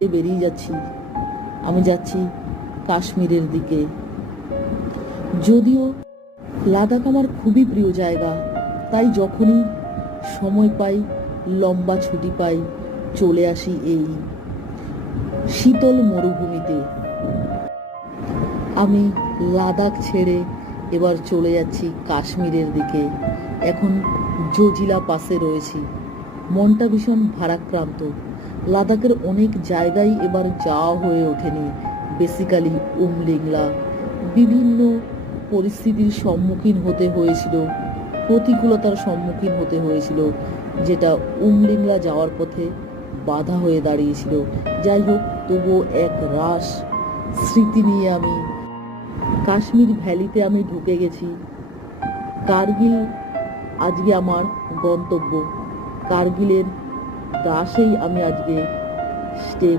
বেরিয়ে যাচ্ছি। আমি যাচ্ছি কাশ্মীরের দিকে। যদিও লাদাখ আমার খুবই প্রিয় জায়গা, তাই যখনই সময় পাই, লম্বা ছুটি পাই, চলে আসি এই শীতল মরুভূমিতে। আমি লাদাখ ছেড়ে এবার চলে যাচ্ছি কাশ্মীরের দিকে। এখন জজিলা পাশে রয়েছি। মনটা ভীষণ ভারাক্রান্ত। লাদাখের অনেক জায়গায় এবার যাওয়া হয়ে ওঠেনি। বেসিক্যালি উমলিংলা। বিভিন্ন পরিস্থিতির সম্মুখীন হতে হয়েছিল। প্রতিকূলতার সম্মুখীন হতে হয়েছিল, যেটা উমলিংলা যাওয়ার পথে বাধা হয়ে দাঁড়িয়েছিল। যাই হোক, তবুও এক রাস স্মৃতি নিয়ে আমি কাশ্মীর ভ্যালিতে আমি ঢুকে গেছি। কার্গিল আজকে আমার গন্তব্য। কার্গিলের দাসেই আমি আজকে স্টে